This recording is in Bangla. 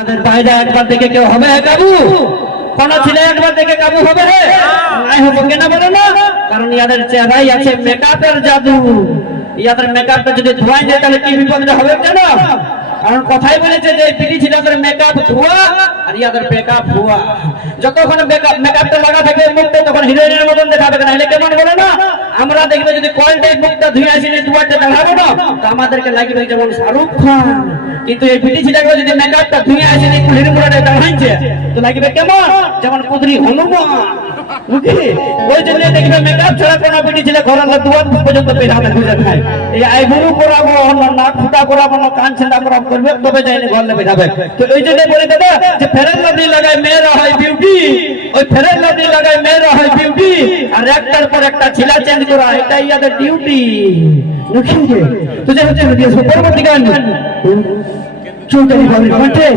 আমাদের বাইরে একবার দেখে কেউ হবে কাবু? কোন ছেলে একবার দেখে কাবু হবে? নাই হবে কেন বলো না? কারণ ইয়াদের চেহারাই আছে মেকআপের জাদু। ইয়াদের মেকআপটা যদি ধোয়াই যায় তাহলে কি বিপদটা হবে জানো? কারণ কথাই বলেছে যে পিটি ছেলেদের মেকআপ ধোয়া আর ইয়াদের মেকআপ ধোয়া। যতক্ষণ মেকআপটা লাগা থাকে মুখটা তখন হিরোইনের মতন দেখাবে না। এলে কেমন বলো না? আমরা দেখবে যদি কলটাই মুখটা ধুয়ে আসিনি দুয়ারটা দেখাবো না তো আমাদেরকে লাগবে যেমন শাহরুখ খান। কিন্তু এই পিটি ছেলেগুলো যদি মেকআপটা ধুয়ে আসিনি কুলির মুড়ে দেখাইছে তো লাগবে কেমন যেমন কুদরি হনুমান। ওই জন্য দেখবে মেকআপ ছাড়া কোনো পিটি ছেলে ঘরের দুয়ার পর্যন্ত বেরাবে বুঝে খায়। এই আইবুড়ু করাবো না নাক ফুটা করাবো না কান ছেঁড়া করাবো করবে তবে যাইনি ঘরে বেরাবে। তো ওই জন্য বলে দাদা যে ফেরেন লাভলি লাগায় মেয়েরা হয় বিউটি, ওই ফেরেন লাভলি লাগায় মেয়েরা হয় বিউটি আর একটার পর একটা ছিলা চেঞ্জ করা এটাই ইয়াদের ডিউটি। তুই যে হচ্ছে পরবর্তী গান চৌধুরী বাবুর কণ্ঠে